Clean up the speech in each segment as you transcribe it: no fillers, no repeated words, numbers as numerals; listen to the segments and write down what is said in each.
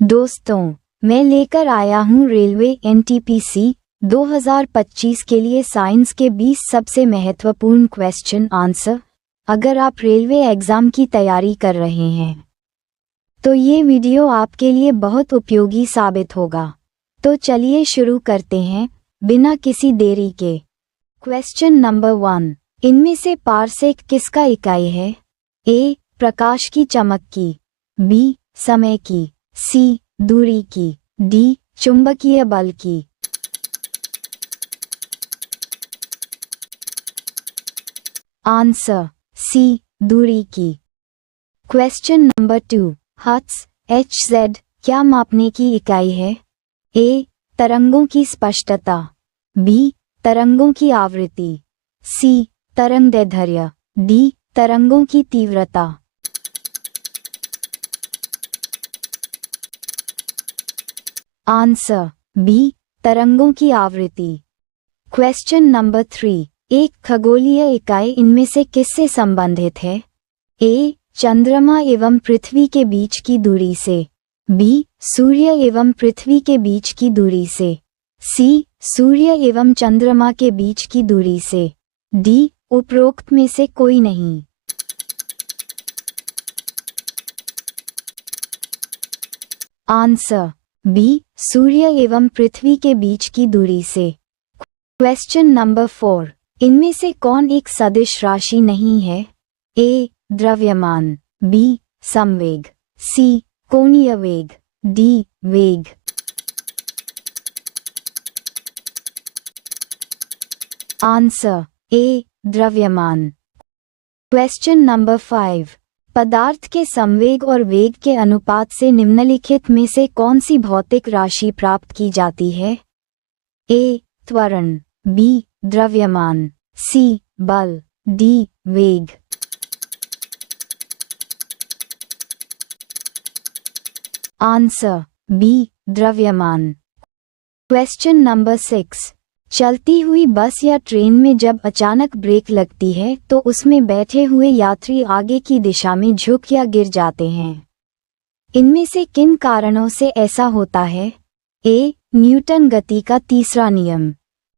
दोस्तों, मैं लेकर आया हूँ रेलवे एनटीपीसी 2025 के लिए साइंस के 20 सबसे महत्वपूर्ण क्वेश्चन आंसर। अगर आप रेलवे एग्ज़ाम की तैयारी कर रहे हैं तो ये वीडियो आपके लिए बहुत उपयोगी साबित होगा। तो चलिए शुरू करते हैं बिना किसी देरी के। क्वेश्चन नंबर 1, इनमें से पारसेक किसका इकाई है? ए. प्रकाश की चमक की, बी. समय की, सी. दूरी की, डी. चुंबकीय बल की। Answer C. दूरी की। क्वेश्चन नंबर 2, हर्ट्ज HZ क्या मापने की इकाई है? ए. तरंगों की स्पष्टता, बी. तरंगों की आवृत्ति, सी. तरंगदैर्ध्य, डी. तरंगों की तीव्रता। Answer B. तरंगों की आवृत्ति। क्वेश्चन नंबर 3, एक खगोलीय इकाई इनमें से किससे संबंधित है? ए. चंद्रमा एवं पृथ्वी के बीच की दूरी से, बी. सूर्य एवं पृथ्वी के बीच की दूरी से, सी. सूर्य एवं चंद्रमा के बीच की दूरी से, डी. उपरोक्त में से कोई नहीं। Answer B. सूर्य एवं पृथ्वी के बीच की दूरी से। क्वेश्चन नंबर 4, इनमें से कौन एक सदिश राशि नहीं है? ए. द्रव्यमान, बी. संवेग, सी. कोणीय वेग, डी. वेग। Answer A. द्रव्यमान। क्वेश्चन नंबर 5, पदार्थ के संवेग और वेग के अनुपात से निम्नलिखित में से कौन सी भौतिक राशि प्राप्त की जाती है? ए. त्वरण, बी. द्रव्यमान, सी. बल, डी. वेग। Answer B. द्रव्यमान। क्वेश्चन नंबर 6, चलती हुई बस या ट्रेन में जब अचानक ब्रेक लगती है तो उसमें बैठे हुए यात्री आगे की दिशा में झुक या गिर जाते हैं। इनमें से किन कारणों से ऐसा होता है? ए. न्यूटन गति का तीसरा नियम,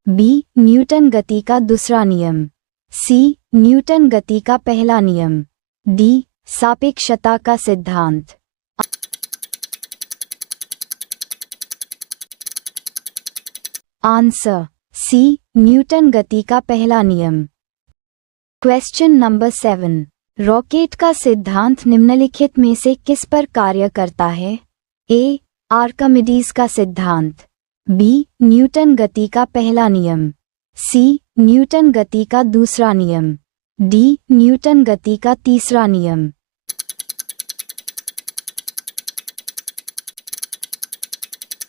बी. न्यूटन गति का दूसरा नियम, सी. न्यूटन गति का पहला नियम, डी. सापेक्षता का सिद्धांत। Answer C. न्यूटन गति का पहला नियम। क्वेश्चन नंबर 7, रॉकेट का सिद्धांत निम्नलिखित में से किस पर कार्य करता है? ए. आर्किमिडीज का सिद्धांत, बी. न्यूटन गति का पहला नियम, सी. न्यूटन गति का दूसरा नियम, डी. न्यूटन गति का तीसरा नियम।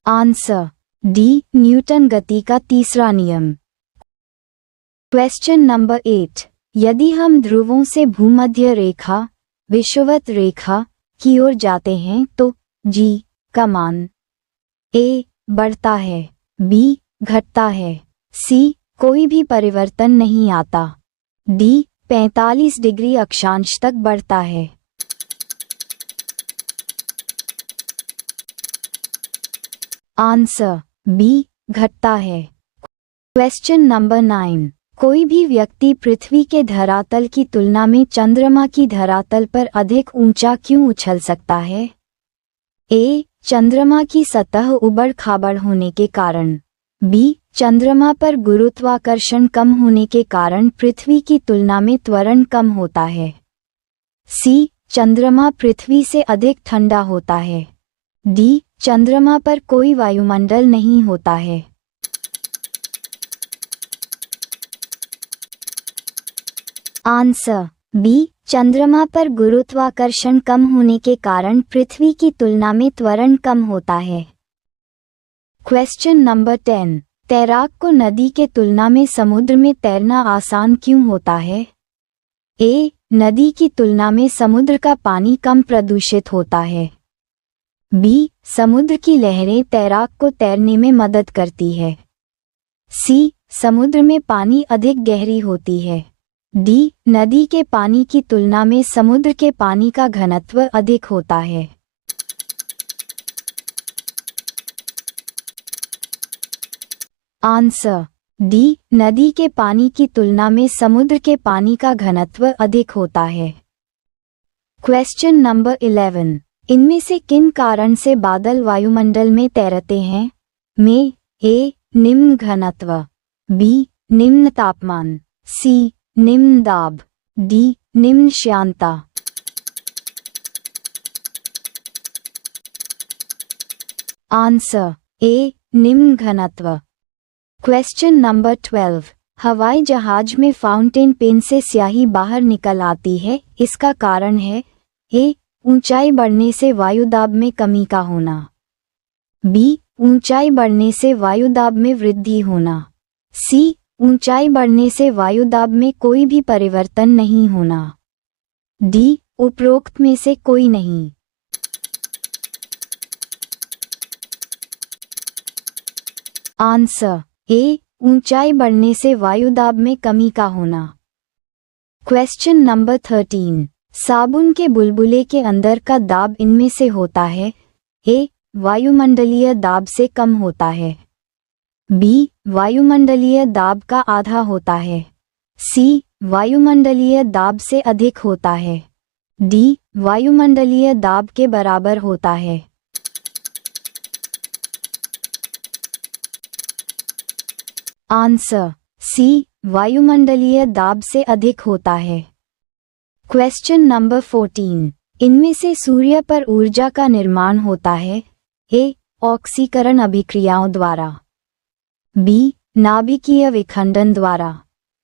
Answer D. न्यूटन गति का तीसरा नियम। क्वेश्चन नंबर 8, यदि हम ध्रुवों से भूमध्य रेखा विषुवत रेखा की ओर जाते हैं तो जी का मान ए. बढ़ता है, बी. घटता है, सी. कोई भी परिवर्तन नहीं आता, डी. 45 डिग्री अक्षांश तक बढ़ता है। Answer B. घटता है। क्वेश्चन नंबर 9, कोई भी व्यक्ति पृथ्वी के धरातल की तुलना में चंद्रमा की धरातल पर अधिक ऊंचा क्यों उछल सकता है? ए. चंद्रमा की सतह उबड़ खाबड़ होने के कारण, बी. चंद्रमा पर गुरुत्वाकर्षण कम होने के कारण पृथ्वी की तुलना में त्वरण कम होता है, सी. चंद्रमा पृथ्वी से अधिक ठंडा होता है, डी. चंद्रमा पर कोई वायुमंडल नहीं होता है। Answer B. चंद्रमा पर गुरुत्वाकर्षण कम होने के कारण पृथ्वी की तुलना में त्वरण कम होता है। क्वेश्चन नंबर 10, तैराक को नदी के तुलना में समुद्र में तैरना आसान क्यों होता है? ए. नदी की तुलना में समुद्र का पानी कम प्रदूषित होता है, बी. समुद्र की लहरें तैराक को तैरने में मदद करती है, सी. समुद्र में पानी अधिक गहरी होती है, डी. नदी के पानी की तुलना में समुद्र के पानी का घनत्व अधिक होता है। आंसर डी, नदी के पानी की तुलना में समुद्र के पानी का घनत्व अधिक होता है। क्वेश्चन नंबर 11, इनमें से किन कारण से बादल वायुमंडल में तैरते हैं? में ए, निम्न घनत्व, बी, निम्न तापमान, सी, निम्न दाब, डी, निम्न श्यानता। आंसर ए, निम्न घनत्व। क्वेश्चन नंबर 12, हवाई जहाज में फाउंटेन पेन से स्याही बाहर निकल आती है, इसका कारण है? ए, ऊंचाई बढ़ने से वायुदाब में कमी का होना, बी, ऊंचाई बढ़ने से वायुदाब में वृद्धि होना, सी, ऊंचाई बढ़ने से वायुदाब में कोई भी परिवर्तन नहीं होना, डी, उपरोक्त में से कोई नहीं। आंसर ए, ऊंचाई बढ़ने से वायुदाब में कमी का होना। क्वेश्चन नंबर 13, साबुन के बुलबुले के अंदर का दाब इनमें से होता है? ए, वायुमंडलीय दाब से कम होता है, बी, वायुमंडलीय दाब का आधा होता है, सी, वायुमंडलीय दाब से अधिक होता है, डी, वायुमंडलीय दाब के बराबर होता है। आंसर सी, वायुमंडलीय दाब से अधिक होता है। क्वेश्चन नंबर 14, इनमें से सूर्य पर ऊर्जा का निर्माण होता है? ए, ऑक्सीकरण अभिक्रियाओं द्वारा, बी, नाभिकीय विखंडन द्वारा,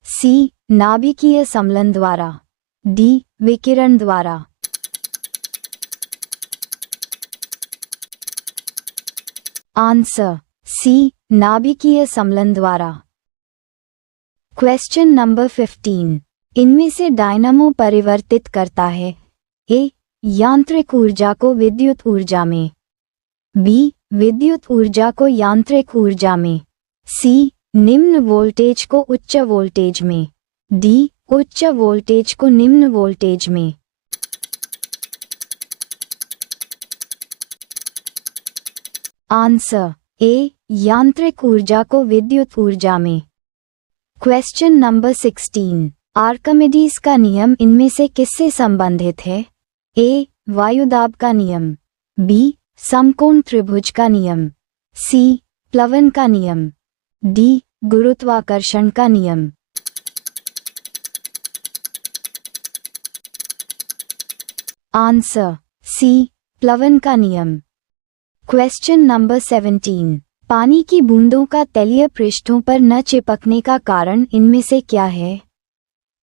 सी, नाभिकीय समलन द्वारा, डी, विकिरण द्वारा। आंसर सी, नाभिकीय समलन द्वारा। क्वेश्चन नंबर 15, इनमें से डायनामो परिवर्तित करता है? ए, यांत्रिक ऊर्जा को विद्युत ऊर्जा में, बी, विद्युत ऊर्जा को यांत्रिक ऊर्जा में, सी, निम्न वोल्टेज को उच्च वोल्टेज में, डी, उच्च वोल्टेज को निम्न वोल्टेज में। आंसर ए, यांत्रिक ऊर्जा को विद्युत ऊर्जा में। क्वेश्चन नंबर 16, आर्किमिडीज का नियम इनमें से किससे संबंधित है? ए, वायुदाब का नियम, बी, समकोण त्रिभुज का नियम, सी, प्लवन का नियम, डी, गुरुत्वाकर्षण का नियम। आंसर सी, प्लवन का नियम। क्वेश्चन नंबर 17, पानी की बूंदों का तलीय पृष्ठों पर न चिपकने का कारण इनमें से क्या है?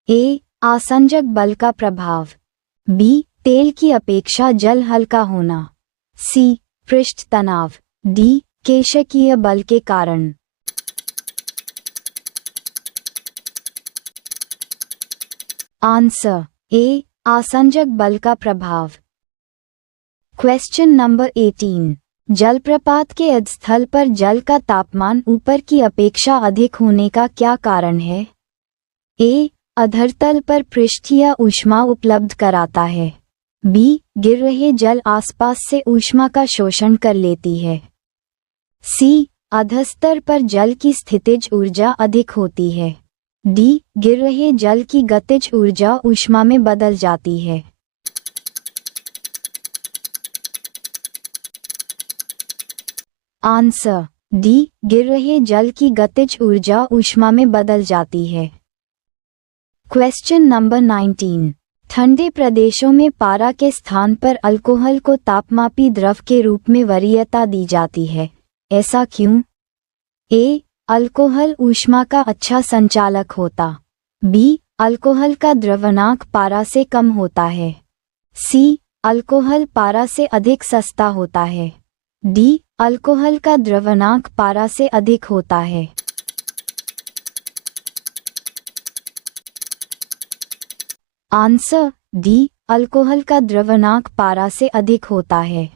ए, आसंजक बल का प्रभाव, बी, तेल की अपेक्षा जल हल्का होना, सी, पृष्ठ तनाव, डी, केशिकीय बल के कारण। आंसर ए, आसंजक बल का प्रभाव। क्वेश्चन नंबर 18, जलप्रपात के अधस्थल पर जल का तापमान ऊपर की अपेक्षा अधिक होने का क्या कारण है? ए, अधरतल पर पृष्ठीय ऊष्मा उपलब्ध कराता है, बी, गिर रहे जल आसपास से ऊष्मा का शोषण कर लेती है, सी, अधस्तर पर जल की स्थितिज ऊर्जा अधिक होती है, डी, गिर रहे जल की गतिज ऊर्जा ऊष्मा में बदल जाती है। आंसर डी, गिर रहे जल की गतिज ऊर्जा ऊष्मा में बदल जाती है। क्वेश्चन नंबर 19, ठंडे प्रदेशों में पारा के स्थान पर अल्कोहल को तापमापी द्रव के रूप में वरीयता दी जाती है, ऐसा क्यों? ए, अल्कोहल ऊष्मा का अच्छा संचालक होता, बी, अल्कोहल का द्रवणांक पारा से कम होता है, सी, अल्कोहल पारा से अधिक सस्ता होता है, डी, अल्कोहल का द्रवणांक पारा से अधिक होता है। आंसर डी, अल्कोहल का द्रवणांक पारा से अधिक होता है।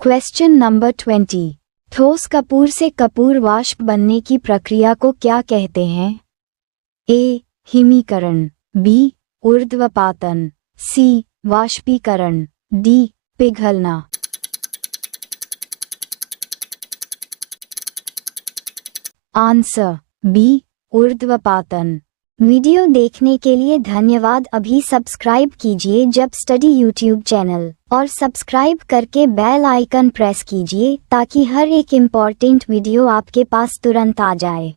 क्वेश्चन नंबर 20, ठोस कपूर से कपूर वाष्प बनने की प्रक्रिया को क्या कहते हैं? ए, हिमीकरण, बी, ऊर्ध्वपातन, सी, वाष्पीकरण, डी, पिघलना। Answer B ऊर्ध्वपातन। वीडियो देखने के लिए धन्यवाद। अभी सब्सक्राइब कीजिए जब स्टडी यूट्यूब चैनल और सब्सक्राइब करके बेल आइकन प्रेस कीजिए ताकि हर एक इम्पॉर्टेंट वीडियो आपके पास तुरंत आ जाए।